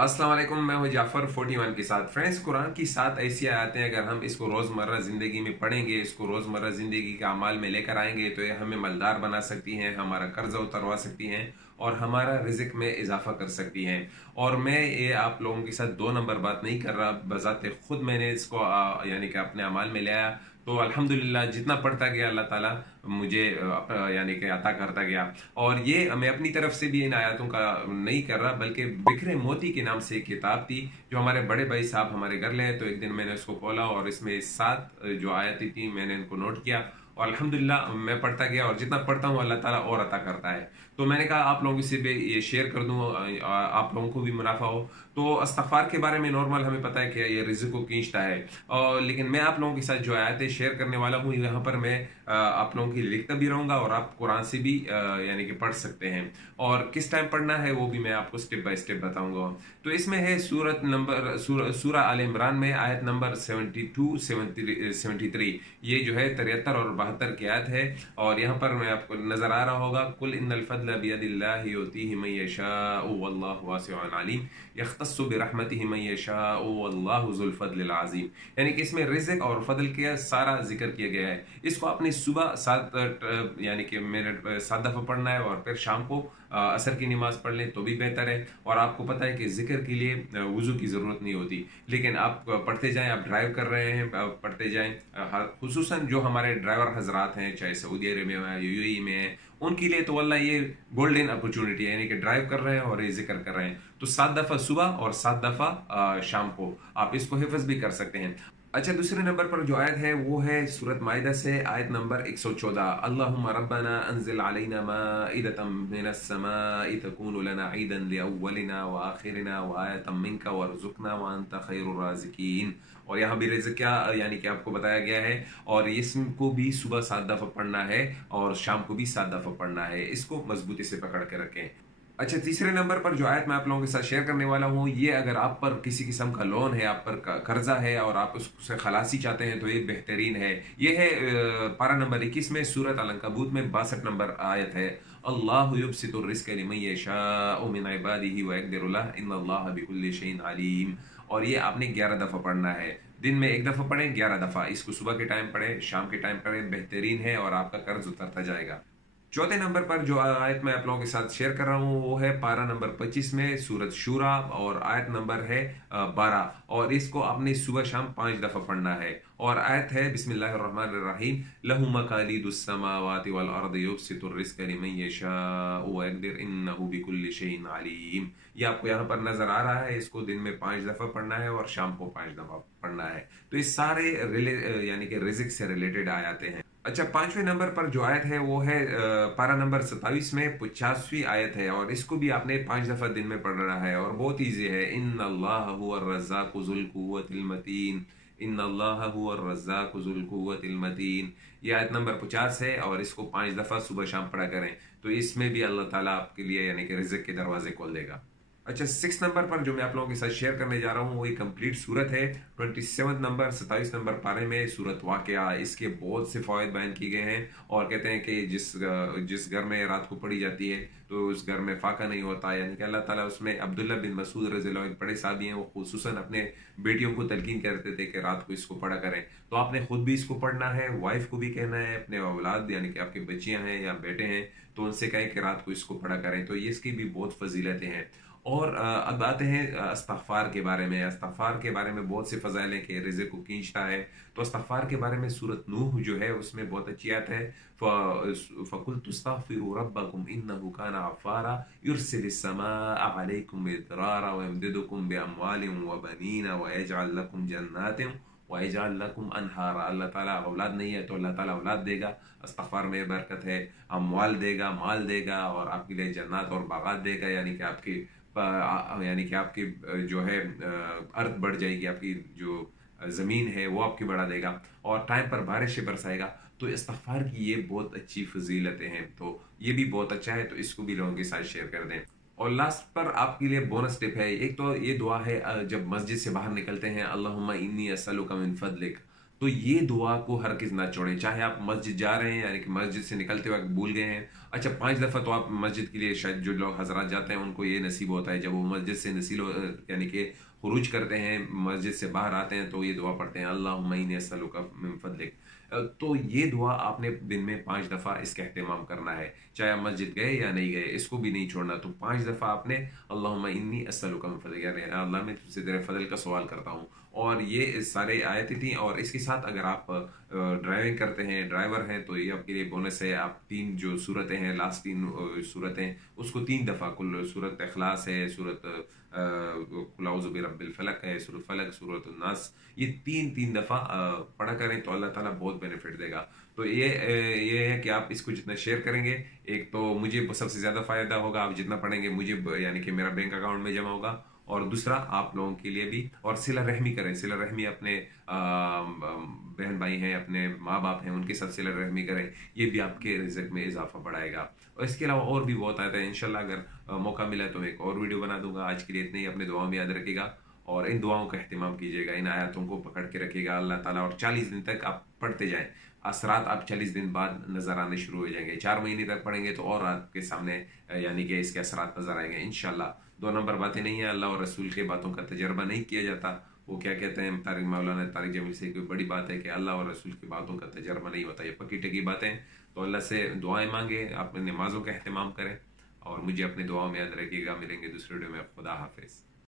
अस्सलाम वालेकुम। मैं हूं जाफ़र 41 के साथ। फ्रेंड्स, कुरान की 7 ऐसी आयतें अगर हम इसको रोज़मर्रा ज़िंदगी में पढ़ेंगे, इसको रोज़मर्रा ज़िंदगी के अमाल में लेकर आएंगे तो ये हमें मालदार बना सकती हैं, हमारा कर्जा उतरवा सकती हैं और हमारा रिज़्क में इजाफा कर सकती हैं। और मैं ये आप लोगों के साथ 2 नंबर बात नहीं कर रहा, बज़ाते खुद मैंने इसको यानी कि अपने अमाल में ले आया। तो अल्हम्दुलिल्लाह जितना पढ़ता गया अल्लाह ताला मुझे यानी कि अता करता गया। और ये मैं अपनी तरफ से भी इन आयतों का नहीं कर रहा, बल्कि बिखरे मोती के नाम से एक किताब थी जो हमारे बड़े भाई साहब हमारे घर ले आए। तो एक दिन मैंने उसको खोला और इसमें 7 जो आयतें थी मैंने इनको नोट किया और अल्हम्दुलिल्लाह मैं पढ़ता गया और जितना पढ़ता हूँ अल्लाह ताला और अता करता है। तो मैंने कहा आप लोगों से भी ये शेयर कर दूँ, आप लोगों को भी मुनाफा हो। तो इस्तग़फ़ार के बारे में नॉर्मल हमें पता है कि ये रिज़्क़ को खींचता है, और लेकिन मैं आप लोगों के साथ जो आयतें शेयर करने वाला हूँ यहाँ पर मैं आप लोगों की लिखता भी रहूँगा और आप कुरान से भी यानी कि पढ़ सकते हैं। और किस टाइम पढ़ना है वो भी मैं आपको स्टेप बाय स्टेप बताऊंगा। तो इसमें है सूरह आल इमरान में आयत नंबर 72 73, ये जो है 73 और 72 की आयत है। और यहाँ पर मैं आपको नजर आ रहा होगा, कुल इन्नल फद्ल बियदिल्लाहि युतीहि मन यशाउ वल्लाहु वासिउन अलीम यख्तस्सु बिरहमतिहि मन यशाउ वल्लाहु ज़ुल फद्लिल अज़ीम। यानी कि इसमें रिज़्क़ और फضل का सारा जिक्र किया गया है। इसको आपने सुबह 7 यानी कि मिनट 7 दफ़ा पढ़ना है और फिर शाम को असर की नमाज पढ़ लें तो भी बेहतर है। और आपको पता है कि जिक्र के लिए वज़ू की ज़रूरत नहीं होती, लेकिन आप पढ़ते जाएं। आप ड्राइव कर रहे हैं, पढ़ते जाएं। खुसूसन जो हमारे ड्राइवर हजरात हैं, चाहे सऊदी अरब में है, यूएई में है, उनके लिए तो वल्लाह ये गोल्डन अपॉर्चुनिटी है। यानी कि ड्राइव कर रहे हैं और ये जिक्र कर रहे हैं, तो 7 दफ़ा सुबह और 7 दफ़ा शाम को आप इसको हिफ्ज़ भी कर सकते हैं। अच्छा, दूसरे नंबर पर जो आयत है वो है सूरत माइदा से आयत नंबर 114। अल्लाहुम्मा रब्बना अंज़िल अलैना माइदतम मिनस समाई तकूनु लना ईदन लिअव्वलिना व आखिरिना व आयतम मिनका वरज़ुक़ना व अंता खैरुर राज़िकीन। और यहाँ भी रिज़्क़ क्या यानी कि आपको बताया गया है। और इसको भी सुबह 7 दफ़ा पढ़ना है और शाम को भी 7 दफ़ा पढ़ना है। इसको मजबूती से पकड़ के रखें। अच्छा, तीसरे नंबर पर जो आयत मैं आप लोगों के साथ शेयर करने वाला हूँ, ये अगर आप पर किसी किस्म का लोन है, आप पर कर्जा है और आप उससे खलासी चाहते हैं तो ये बेहतरीन है। ये है पारा नंबर 21 में सूरत अल-अंकबूत में 62 नंबर आयत है। अल्लाहु युबसितुर रिज़्क़ लिमन यशाउ मिन इबादिही व यक़दिरु लह इन्नल्लाहा बिकुल्लि शैइन अलीम। और ये आपने 11 दफ़ा पढ़ना है। दिन में 1 दफ़ा पढ़ें, 11 दफ़ा। इसको सुबह के टाइम पढ़ें, शाम के टाइम पढ़ें, बेहतरीन है और आपका कर्ज उतरता जाएगा। चौथे नंबर पर जो आयत मैं आप लोगों के साथ शेयर कर रहा हूँ वो है पारा नंबर 25 में सूरत शूरा और आयत नंबर है 12। और इसको आपने सुबह शाम 5 दफ़ा पढ़ना है। और आयत है बिस्मिल्लाहिर्रहमानिर्रहीम लहू मकालिदुस समावाति वल अर्दि युबसितुर रिज़्क़ लिमन यशाउ व यक़दिर इन्नहु बिकुल्लि शैइन अलीम। ये आपको यहाँ पर नजर आ रहा है। इसको दिन में 5 दफ़ा पढ़ना है और शाम को 5 दफ़ा पढ़ना है। तो ये सारे यानी कि रिज़्क़ से रिलेटेड आयतें हैं। अच्छा, 5वें नंबर पर जो आयत है वो है पारा नंबर 27 में 50वीं आयत है। और इसको भी आपने 5 दफ़ा दिन में पढ़ना है और बहुत ईजी है। इन्नल्लाह हुवर रज़्ज़ाक़ु ज़ुल कुव्वतिल मतीन, इन्नल्लाह हुवर रज़्ज़ाक़ु ज़ुल कुव्वतिल मतीन। ये आयत नंबर 50 है और इसको 5 दफ़ा सुबह शाम पढ़ा करें तो इसमें भी अल्लाह ताला आपके लिए यानी कि रिज़्क़ के दरवाजे खोल देगा। अच्छा, 6 नंबर पर जो मैं आप लोगों के साथ शेयर करने जा रहा हूँ वो एक कंप्लीट सूरत है। 27 नंबर 27 नंबर पारे में सूरत वाक़या, इसके बहुत से फ़वाइद बयान किए गए हैं। और कहते हैं कि जिस घर में रात को पढ़ी जाती है तो उस घर में फाका नहीं होता। यानी कि अल्लाह ताला उसमें अब्दुल्ला बिन मसूद रज़ियल्लाहु अन्हु एक बड़े साहबी हैं, वो खुसूसन अपने बेटियों को तलकीन करते थे कि रात को इसको पढ़ा करें। तो आपने खुद भी इसको पढ़ना है, वाइफ को भी कहना है, अपने औलाद यानी कि आपकी बच्चियां हैं या बेटे हैं तो उनसे कहें कि रात को इसको पढ़ा करें। तो ये इसकी भी बहुत फजीलतें हैं। और अब आते हैं इस्तग़फ़ार के बारे में। इस्तग़फ़ार के बारे में बहुत से फ़ज़ाइल हैं कि रिज़्क़ को खींचता है। तो इस्तग़फ़ार के बारे में सूरत नूह जो है उसमें बहुत अच्छी आयत है। फ़क़ुल्तु इस्तग़फ़िरू रब्बकुम इन्नहु काना गफ़्फ़ारा युरसिलिस समाअ अलैकुम मिदरारा व यमदिदकुम बिअम्वालिन व बनीना व यजअल लकुम जन्नातिन व यजअल लकुम अनहारा। अल्लाह ताला औलाद नहीं है तो अल्लाह ताला औलाद देगा। इस्तग़फ़ार में बरकत है, अम्वाल देगा, माल देगा और आपके लिए जन्नत और बागात देगा। यानी कि आपकी जो है अर्थ बढ़ जाएगी, आपकी जो ज़मीन है वो आपकी बढ़ा देगा और टाइम पर बारिशें बरसाएगा। तो इस्तग़फ़ार की ये बहुत अच्छी फजीलतें हैं, तो ये भी बहुत अच्छा है। तो इसको भी लोगों के साथ शेयर कर दें। और लास्ट पर आपके लिए बोनस टिप है। एक तो ये दुआ है जब मस्जिद से बाहर निकलते हैं, अल्लाहुम्मा इन्नी असअलुका मिन फज़लिक। तो ये दुआ को हरगिज़ ना छोड़ें, चाहे आप मस्जिद जा रहे हैं यानी कि मस्जिद से निकलते वक्त भूल गए हैं, अच्छा, 5 दफ़ा तो आप मस्जिद के लिए शायद जो लोग हजरात जाते हैं उनको ये नसीब होता है, जब वो मस्जिद से यानी कि खुरूज करते हैं, मस्जिद से बाहर आते हैं तो ये दुआ पढ़ते हैं, अल्लाहुम्मा इन्नी अस्अलुका मिन फज़लिक। तो ये दुआ आपने दिन में 5 दफ़ा इसका एहतमाम करना है, चाहे आप मस्जिद गए या नहीं गए, इसको भी नहीं छोड़ना। तो 5 दफ़ा आपने अल्लाहुम्मा इन्नी अस्अलुका मिन फज़लिक, यानी अल्लाह मैं तुझसे तेरे फजल का सवाल करता हूँ। और ये सारे आयतें थी। और इसके साथ अगर आप ड्राइविंग करते हैं, ड्राइवर हैं, तो ये आपके लिए बोनस है। आप 3 जो सूरतें हैं, लास्ट 3 सूरतें, उसको 3 दफ़ा, कुल सूरत इखलास है, सूरत कुल औज़ु बिरब्बिल फलक है, सूरत फलक, सूरत नास, ये 3 3 दफ़ा पढ़ा करें तो अल्लाह ताला बहुत बेनिफिट देगा। तो ये है कि आप इसको जितना शेयर करेंगे, एक तो मुझे सबसे ज़्यादा फ़ायदा होगा, आप जितना पढ़ेंगे मुझे यानी कि मेरा बैंक अकाउंट में जमा होगा, और दूसरा आप लोगों के लिए भी। और सिला रहमी करें, सिला रहमी अपने बहन भाई हैं, अपने माँ बाप हैं, उनके साथ सिला रहमी करें, ये भी आपके रिज़्क में इजाफा बढ़ाएगा। और इसके अलावा और भी बहुत आता है, इंशाल्लाह अगर मौका मिला तो एक और वीडियो बना दूंगा। आज के लिए इतने ही, अपने दुआओं में याद रखिएगा और इन दुआओं का अहतमाम कीजिएगा, इन आयतों को पकड़ के रखिएगा अल्लाह ताला, और 40 दिन तक आप पढ़ते जाएं। असरात आप 40 दिन बाद नजर आने शुरू हो जाएंगे। 4 महीने तक पढ़ेंगे तो और आपके सामने यानी कि इसके असरात नजर आएंगे इंशाल्लाह। 2 नंबर बातें नहीं है, अल्लाह और रसूल के बातों का तजर्बा नहीं किया जाता। वो क्या कहते हैं तारिक मौलाना तारिक जमील से, कोई बड़ी बात है कि अल्लाह और रसूल की बातों का तजर्बा नहीं होता, ये पक्की टकी बातें। तो अल्लाह से दुआएं मांगे, अपने नमाजों का अहतमाम करें, और मुझे अपनी दुआओं में याद रखिएगा। मिलेंगे दूसरे वीडियो में, खुदा हाफिज।